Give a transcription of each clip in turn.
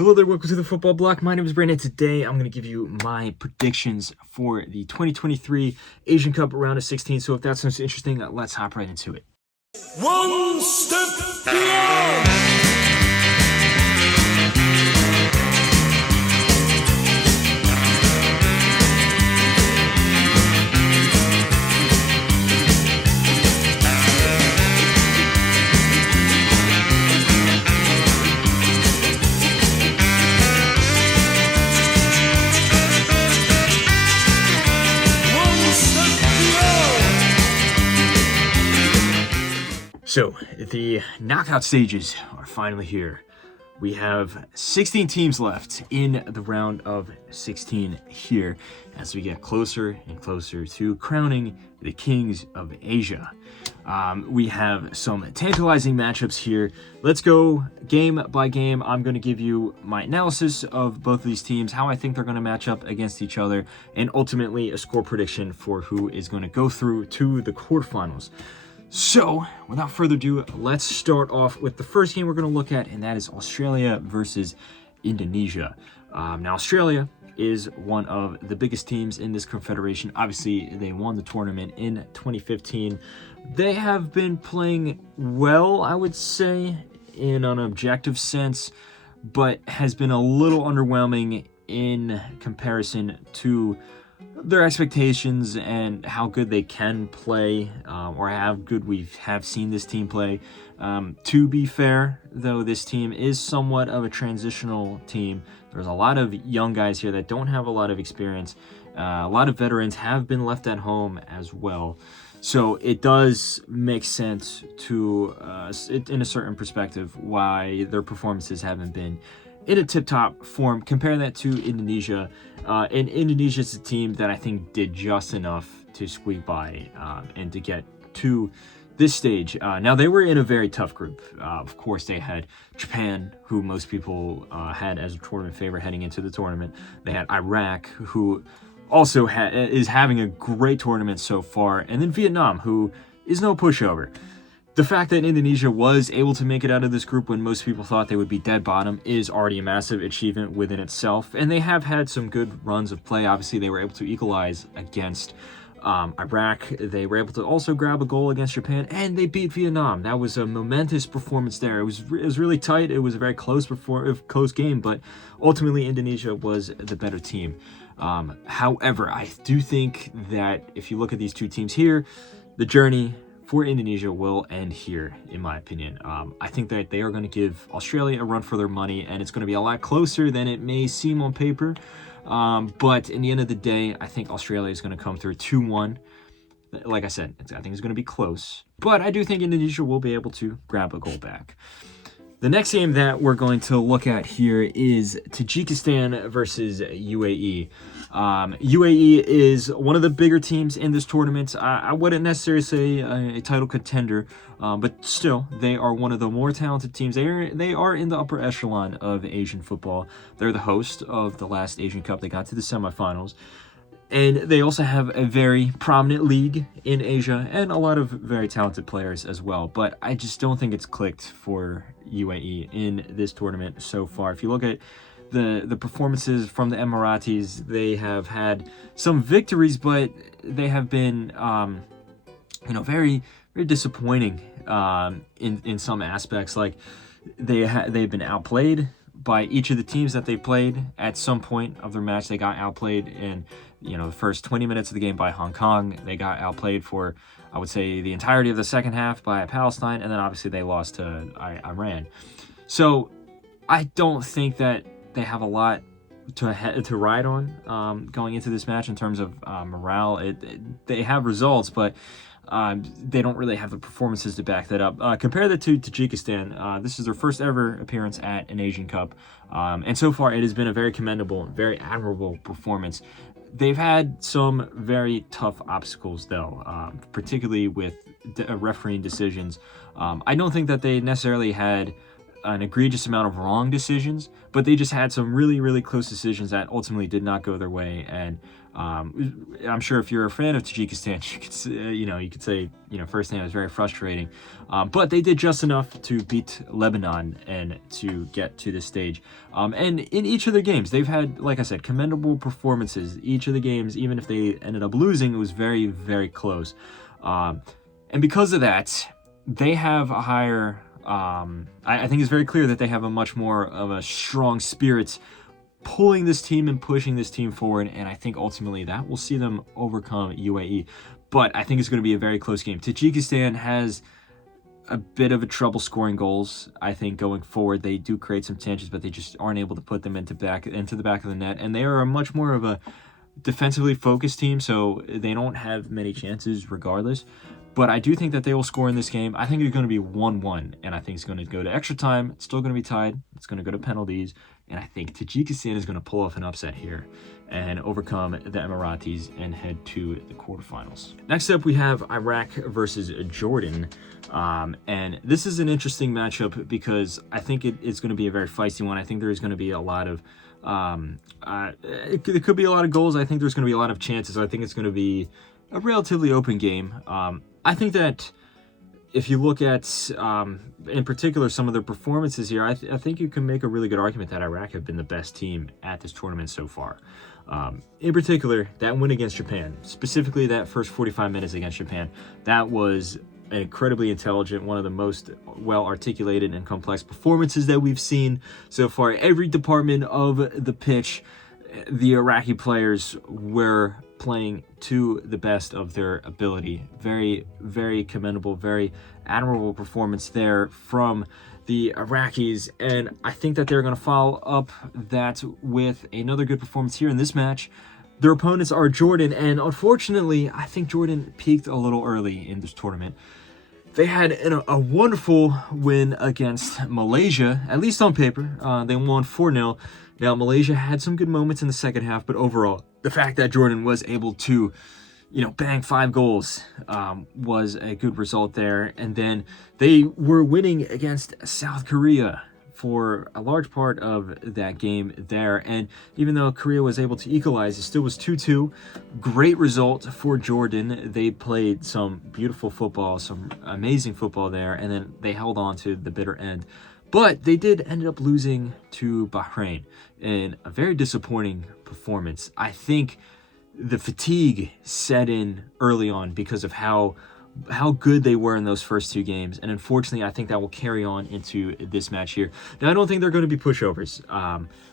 Hello there, welcome to the Football Bloc. My name is Brandon. Today I'm going to give you my predictions for the 2023 Asian Cup round of 16. So if that sounds interesting, let's hop right into it. One step beyond. So the knockout stages are finally here. We have 16 teams left in the round of 16 here as we get closer and closer to crowning the Kings of Asia. We have some tantalizing matchups here. Let's go game by game. I'm going to give you my analysis of both of these teams, how I think they're going to match up against each other, and ultimately a score prediction for who is going to go through to the quarterfinals. So, without further ado, let's start off with the first game we're going to look at, and that is Australia versus Indonesia. Now, Australia is one of the biggest teams in this confederation. Obviously, they won the tournament in 2015. They have been playing well, I would say, in an objective sense, but has been a little underwhelming in comparison to their expectations and how good they can play, or how good we have seen this team play. To be fair, though, this team is somewhat of a transitional team. There's a lot of young guys here that don't have a lot of experience. A lot of veterans have been left at home as well. So it does make sense to, in a certain perspective, why their performances haven't been in a tip-top form. Compare that to Indonesia. And Indonesia is a team that I think did just enough to squeak by and to get to this stage. Now, they were in a very tough group. Of course, they had Japan, who most people had as a tournament favorite heading into the tournament. They had Iraq, who also is having a great tournament so far. And then Vietnam, who is no pushover. The fact that Indonesia was able to make it out of this group when most people thought they would be dead bottom is already a massive achievement within itself. And they have had some good runs of play. Obviously, they were able to equalize against Iraq. They were able to also grab a goal against Japan, and they beat Vietnam. That was a momentous performance there. It was really tight. It was a very close game, but ultimately Indonesia was the better team. However, I do think that if you look at these two teams here, the journey for Indonesia will end here, in my opinion. I think that they are going to give Australia a run for their money, and it's going to be a lot closer than it may seem on paper. But in the end of the day, I think Australia is going to come through 2-1. Like I said, I think it's going to be close. But I do think Indonesia will be able to grab a goal back. The next game that we're going to look at here is Tajikistan versus UAE. UAE is one of the bigger teams in this tournament. I wouldn't necessarily say a title contender, but still, they are one of the more talented teams. They are in the upper echelon of Asian football. They're the host of the last Asian Cup. They got to the semifinals. And they also have a very prominent league in Asia and a lot of very talented players as well. But I just don't think it's clicked for UAE in this tournament so far. If you look at the performances from the Emiratis, they have had some victories, but they have been, very, very disappointing in some aspects. Like they've been outplayed by each of the teams that they've played. At some point of their match, they got outplayed in the first 20 minutes of the game by Hong Kong. They got outplayed for, I would say, the entirety of the second half by Palestine, and then obviously they lost to Iran. So I don't think that they have a lot to ride on going into this match in terms of morale. They have results, but they don't really have the performances to back that up. Compare that to Tajikistan. This is their first ever appearance at an Asian Cup, and so far it has been a very commendable, very admirable performance. They've had some very tough obstacles, though, particularly with refereeing decisions. I don't think that they necessarily had an egregious amount of wrong decisions, but they just had some really, really close decisions that ultimately did not go their way. And I'm sure if you're a fan of Tajikistan, you could say firsthand it was very frustrating. But they did just enough to beat Lebanon and to get to this stage. And in each of their games, they've had, like I said, commendable performances. Each of the games, even if they ended up losing, it was very, very close. And because of that, they have a higher. I think it's very clear that they have a much more of a strong spirit pulling this team and pushing this team forward, and I think ultimately that will see them overcome UAE. But I think it's going to be a very close game. Tajikistan has a bit of a trouble scoring goals. I think going forward they do create some chances, but they just aren't able to put them into the back of the net. And they are a much more of a defensively focused team, so they don't have many chances regardless. But I do think that they will score in this game. I think it's going to be 1-1, and I think it's going to go to extra time. It's still going to be tied. It's going to go to penalties, and I think Tajikistan is going to pull off an upset here and overcome the Emiratis and head to the quarterfinals. Next up, we have Iraq versus Jordan, and this is an interesting matchup because I think it's going to be a very feisty one. I think there is going to be a lot of it could be a lot of goals. I think there's going to be a lot of chances. I think it's going to be a relatively open game. I think that if you look at, in particular, some of their performances here, I think you can make a really good argument that Iraq have been the best team at this tournament so far. In particular, that win against Japan, specifically that first 45 minutes against Japan, that was an incredibly intelligent, one of the most well-articulated and complex performances that we've seen so far. Every department of the pitch, the Iraqi players were playing to the best of their ability. Very, very commendable, very admirable performance there from the Iraqis, and I think that they're going to follow up that with another good performance here in this match. Their opponents are Jordan, and unfortunately, I think Jordan peaked a little early in this tournament. They had a wonderful win against Malaysia, at least on paper. They won 4-0. Now, Malaysia had some good moments in the second half, but overall, the fact that Jordan was able to, bang 5 goals was a good result there. And then they were winning against South Korea for a large part of that game there. And even though Korea was able to equalize, it still was 2-2. Great result for Jordan. They played some beautiful football, some amazing football there, and then they held on to the bitter end. But they did end up losing to Bahrain in a very disappointing performance. I think the fatigue set in early on because of how good they were in those first 2 games. And unfortunately, I think that will carry on into this match here. Now, I don't think they're going to be pushovers,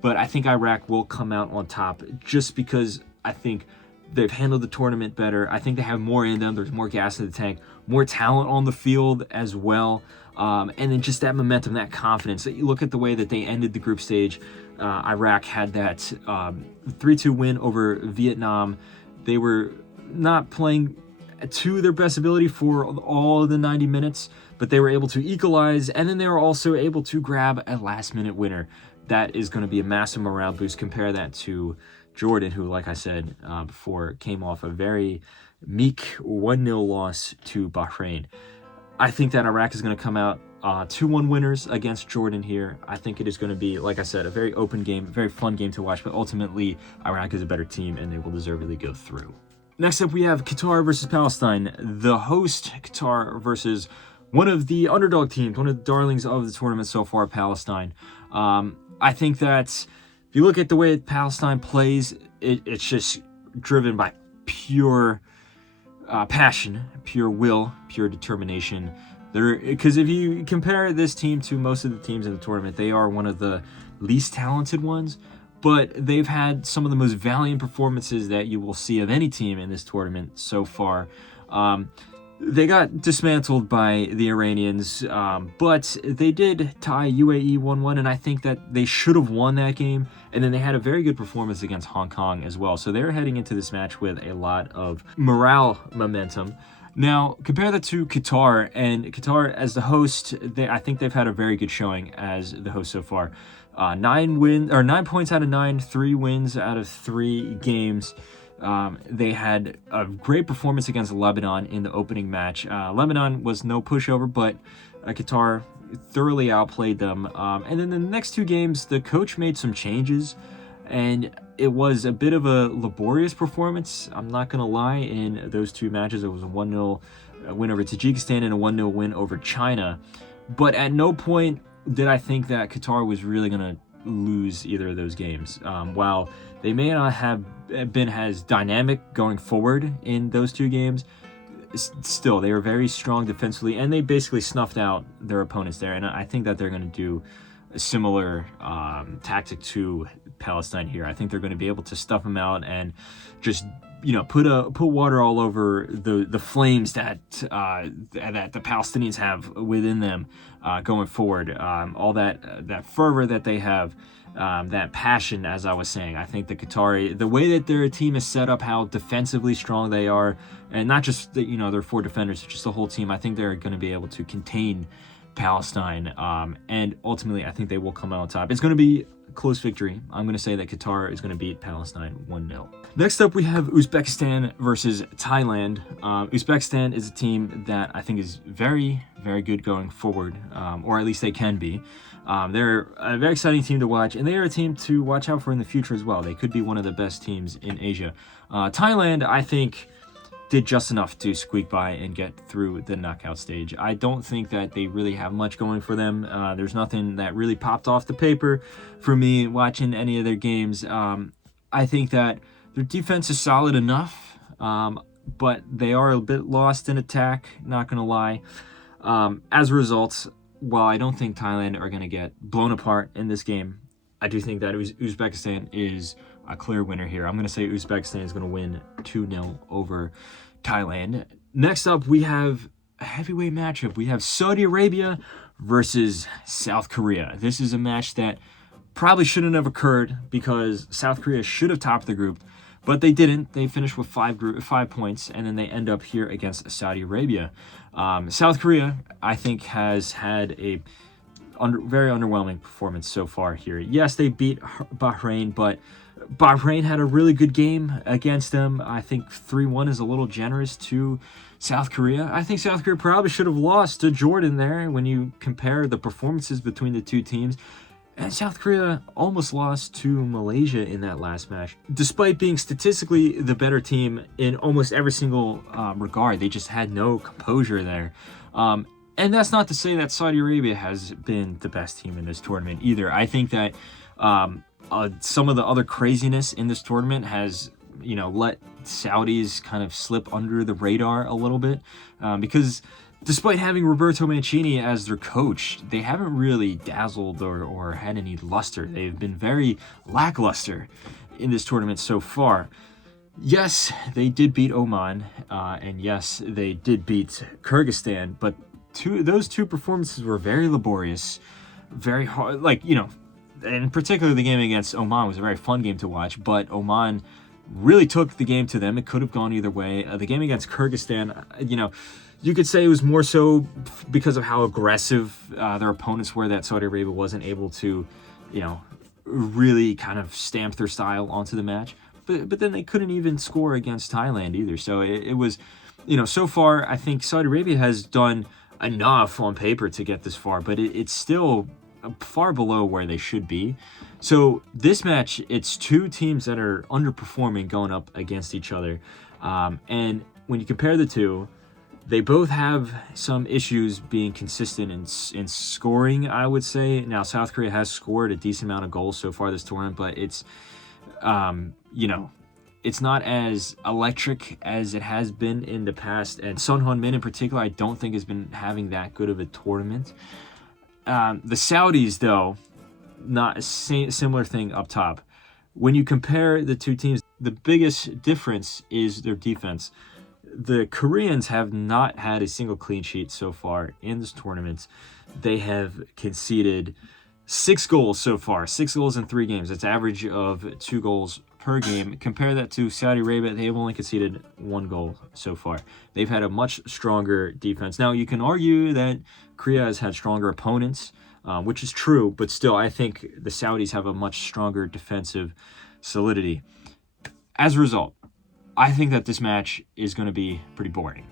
but I think Iraq will come out on top just because I think they've handled the tournament better. I think they have more in them. There's more gas in the tank, more talent on the field as well. And then just that momentum, that confidence. You look at the way that they ended the group stage. Iraq had that 3-2 win over Vietnam. They were not playing to their best ability for all of the 90 minutes, but they were able to equalize, and then they were also able to grab a last-minute winner. That is going to be a massive morale boost. Compare that to Jordan, who, like I said before, came off a very meek 1-0 loss to Bahrain. I think that Iraq is going to come out 2-1 winners against Jordan here. I think it is going to be, like I said, a very open game, a very fun game to watch, but ultimately Iraq is a better team and they will deservedly go through. Next up, we have Qatar versus Palestine. The host, Qatar, versus one of the underdog teams, one of the darlings of the tournament so far, Palestine. I think that if you look at the way Palestine plays, it's just driven by pure passion, pure will, pure determination. Because if you compare this team to most of the teams in the tournament, they are one of the least talented ones, but they've had some of the most valiant performances that you will see of any team in this tournament so far. They got dismantled by the Iranians, but they did tie UAE 1-1, and I think that they should have won that game. And then they had a very good performance against Hong Kong as well. So they're heading into this match with a lot of morale momentum. Now, compare that to Qatar, and Qatar as the host, I think they've had a very good showing as the host so far. 9 points out of 9, 3 wins out of 3 games. They had a great performance against Lebanon in the opening match. Lebanon was no pushover, but Qatar thoroughly outplayed them. And then the next 2 games, the coach made some changes, And it was a bit of a laborious performance, I'm not going to lie, in those two matches. It was a 1-0 win over Tajikistan and a 1-0 win over China. But at no point did I think that Qatar was really going to lose either of those games. While they may not have been as dynamic going forward in those two games, still, they were very strong defensively, and they basically snuffed out their opponents there. And I think that they're going to do a similar tactic to Palestine here. I think they're going to be able to stuff them out and just, you know, put water all over the flames that that the Palestinians have within them going forward. All that fervor that they have. That passion, as I was saying. I think the Qatari, the way that their team is set up, how defensively strong they are, and not just the, their 4 defenders, just the whole team, I think they're going to be able to contain Palestine, and ultimately I think they will come out on top. It's going to be a close victory. I'm going to say that Qatar is going to beat Palestine 1-0. Next up, we have Uzbekistan versus Thailand. Uzbekistan is a team that I think is very, very good going forward, or at least they can be. They're a very exciting team to watch, and they are a team to watch out for in the future as well. They could be one of the best teams in Asia. Thailand, I think, did just enough to squeak by and get through the knockout stage. I don't think that they really have much going for them. There's nothing that really popped off the paper for me watching any of their games. I think that their defense is solid enough, but they are a bit lost in attack, not going to lie. As a result, while I don't think Thailand are going to get blown apart in this game, I do think that Uzbekistan is a clear winner here. I'm going to say Uzbekistan is going to win 2-0 over Thailand. Next up, we have a heavyweight matchup. We have Saudi Arabia versus South Korea. This is a match that probably shouldn't have occurred because South Korea should have topped the group, but they didn't. They finished with 5 points, and then they end up here against Saudi Arabia. South Korea, I think, has had a very underwhelming performance so far here. Yes, they beat Bahrain, but Bahrain had a really good game against them. I think 3-1 is a little generous to South Korea. I think South Korea probably should have lost to Jordan there when you compare the performances between the two teams. And South Korea almost lost to Malaysia in that last match. Despite being statistically the better team in almost every single regard, they just had no composure there. And that's not to say that Saudi Arabia has been the best team in this tournament either. I think that some of the other craziness in this tournament has, let Saudis kind of slip under the radar a little bit, because despite having Roberto Mancini as their coach, they haven't really dazzled or had any luster. They've been very lackluster in this tournament so far. Yes, they did beat Oman, and yes, they did beat Kyrgyzstan, but those two performances were very laborious, very hard, in particular the game against Oman was a very fun game to watch, but Oman really took the game to them. It could have gone either way. The game against Kyrgyzstan, you could say it was more so because of how aggressive their opponents were that Saudi Arabia wasn't able to, really kind of stamp their style onto the match. But then they couldn't even score against Thailand either. So it was, so far I think Saudi Arabia has done enough on paper to get this far, but it's still far below where they should be. So this match, it's two teams that are underperforming going up against each other. And when you compare the two, they both have some issues being consistent in scoring, I would say. Now, South Korea has scored a decent amount of goals so far this tournament, but it's, it's not as electric as it has been in the past. And Son Heung-min in particular, I don't think has been having that good of a tournament. The Saudis, though, not a similar thing up top. When you compare the two teams, the biggest difference is their defense. The Koreans have not had a single clean sheet so far in this tournament. They have conceded 6 goals so far, 6 goals in 3 games. That's average of 2 goals per game. Compare that to Saudi Arabia. They have only conceded 1 goal so far. They've had a much stronger defense. Now, you can argue that Korea has had stronger opponents, which is true, but still, I think the Saudis have a much stronger defensive solidity. As a result, I think that this match is going to be pretty boring.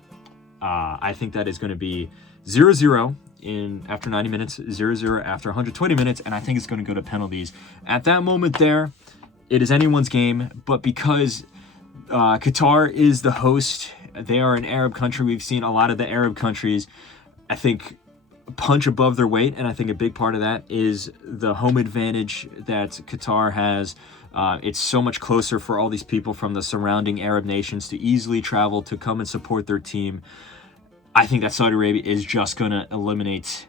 I think that is going to be 0-0 after 90 minutes, 0-0 after 120 minutes, and I think it's going to go to penalties. At that moment there, it is anyone's game, but because Qatar is the host, they are an Arab country. We've seen a lot of the Arab countries, I think, punch above their weight, and I think a big part of that is the home advantage that Qatar has. It's so much closer for all these people from the surrounding Arab nations to easily travel to come and support their team. I think that Saudi Arabia is just going to eliminate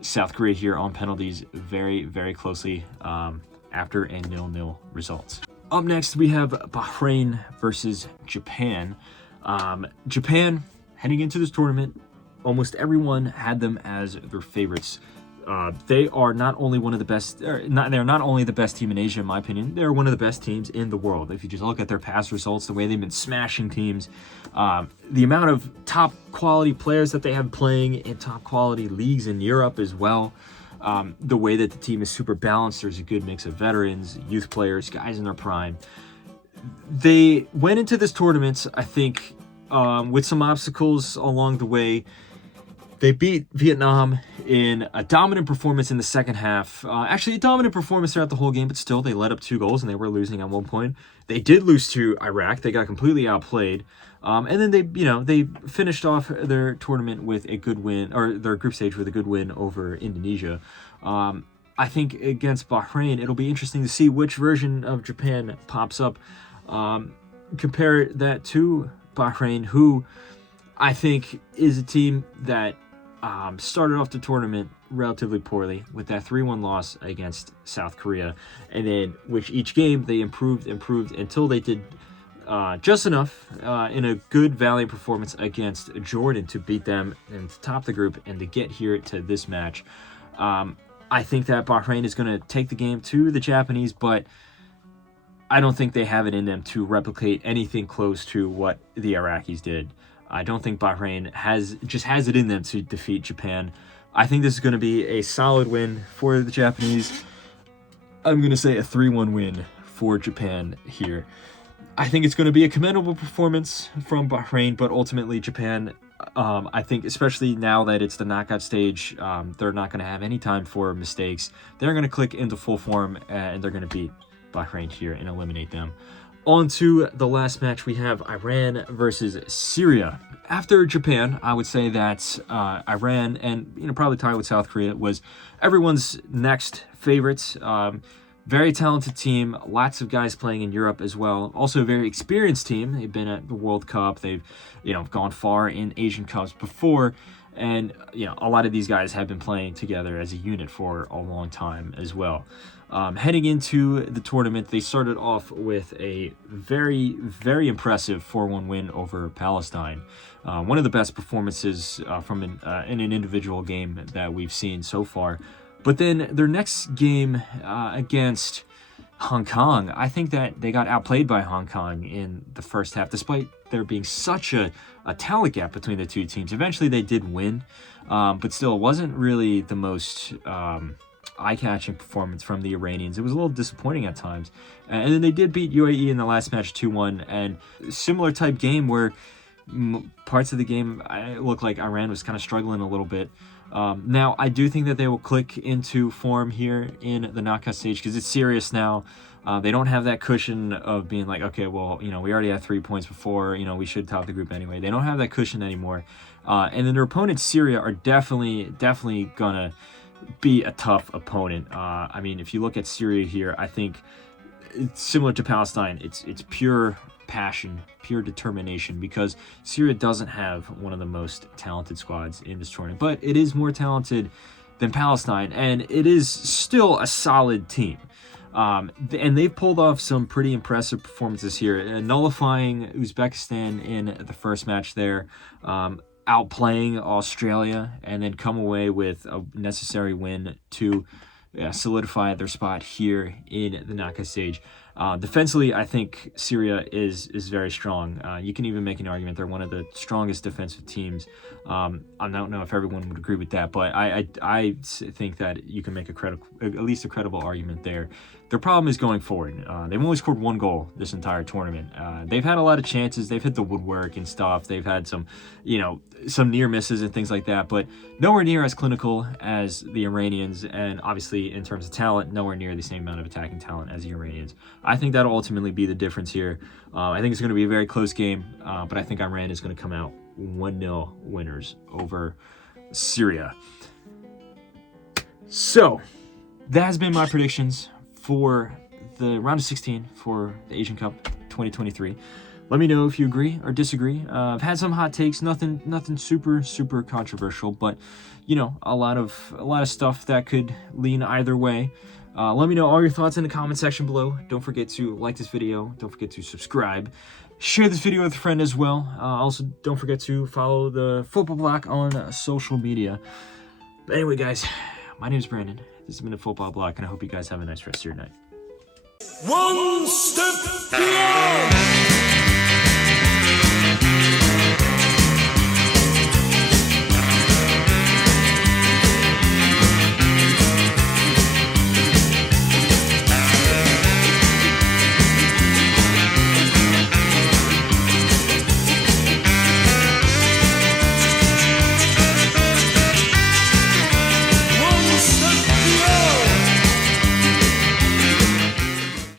South Korea here on penalties very, very closely after a 0-0 result. Up next, we have Bahrain versus Japan. Japan, heading into this tournament, almost everyone had them as their favorites. They are not only one of the best, they're not only the best team in Asia, in my opinion, they're one of the best teams in the world. If you just look at their past results, the way they've been smashing teams, the amount of top quality players that they have playing in top quality leagues in Europe as well, the way that the team is super balanced, there's a good mix of veterans, youth players, guys in their prime. They went into this tournament, I think, with some obstacles along the way. They beat Vietnam in a dominant performance in the second half. Actually, a dominant performance throughout the whole game, but still, they let up 2 goals and they were losing at one point. They did lose to Iraq. They got completely outplayed. And then they finished off their tournament with a good win, or their group stage with a good win over Indonesia. I think against Bahrain, it'll be interesting to see which version of Japan pops up. Compare that to Bahrain, who I think is a team that started off the tournament relatively poorly with that 3-1 loss against South Korea, and then with each game they improved until they did just enough in a good valiant performance against Jordan to beat them and to top the group and to get here to this match. I think that Bahrain is going to take the game to the Japanese, but I don't think they have it in them to replicate anything close to what the Iraqis did. I don't think Bahrain has it in them to defeat Japan. I think this is going to be a solid win for the Japanese. I'm going to say a 3-1 win for Japan here. I think it's going to be a commendable performance from Bahrain, but ultimately Japan, I think, especially now that it's the knockout stage, they're not going to have any time for mistakes. They're going to click into full form, and they're going to beat Bahrain here and eliminate them. On to the last match, we have Iran versus Syria. After Japan, I would say that Iran, and probably tied with South Korea, was everyone's next favorite. Very talented team, lots of guys playing in Europe as well. Also a very experienced team. They've been at the World Cup. They've gone far in Asian Cups before. And a lot of these guys have been playing together as a unit for a long time as well. Heading into the tournament, they started off with a very, very impressive 4-1 win over Palestine. One of the best performances from in an individual game that we've seen so far. But then their next game against Hong Kong, I think that they got outplayed by Hong Kong in the first half, despite there being such a talent gap between the two teams. Eventually they did win, but still it wasn't really the most eye-catching performance from the Iranians. It was a little disappointing at times. And then they did beat UAE in the last match 2-1, and similar type game where parts of the game looked like Iran was kind of struggling a little bit. Now, I do think that they will click into form here in the knockout stage because it's serious now. They don't have that cushion of being like, okay, well, we already had 3 points before, we should top the group anyway. They don't have that cushion anymore. And then their opponents, Syria, are definitely gonna be a tough opponent. I mean, if you look at Syria here, I think it's similar to Palestine. It's pure passion, pure determination, because Syria doesn't have one of the most talented squads in this tournament, but it is more talented than Palestine, and it is still a solid team. And they've pulled off some pretty impressive performances here, nullifying Uzbekistan in the first match there, outplaying Australia, and then come away with a necessary win to solidify their spot here in the knockout stage. Defensively, I think Syria is very strong. You can even make an argument they're one of the strongest defensive teams. I don't know if everyone would agree with that, but I think that you can make at least a credible argument there. Their problem is going forward. They've only scored 1 goal this entire tournament. They've had a lot of chances. They've hit the woodwork and stuff. They've had some near misses and things like that, but nowhere near as clinical as the Iranians, and obviously in terms of talent, nowhere near the same amount of attacking talent as the Iranians. I think that'll ultimately be the difference here. I think it's going to be a very close game, but I think Iran is going to come out 1-0 winners over Syria. So that has been my predictions for the round of 16 for the Asian Cup 2023. Let me know if you agree or disagree. I've had some hot takes, nothing super controversial, but you know, a lot of stuff that could lean either way. Let me know all your thoughts in the comment section below. Don't forget to like this video. Don't forget to subscribe. Share this video with a friend as well. Also, don't forget to follow the Football Bloc on social media. But anyway, guys, my name is Brandon. This has been the Football Bloc, and I hope you guys have a nice rest of your night. One step beyond.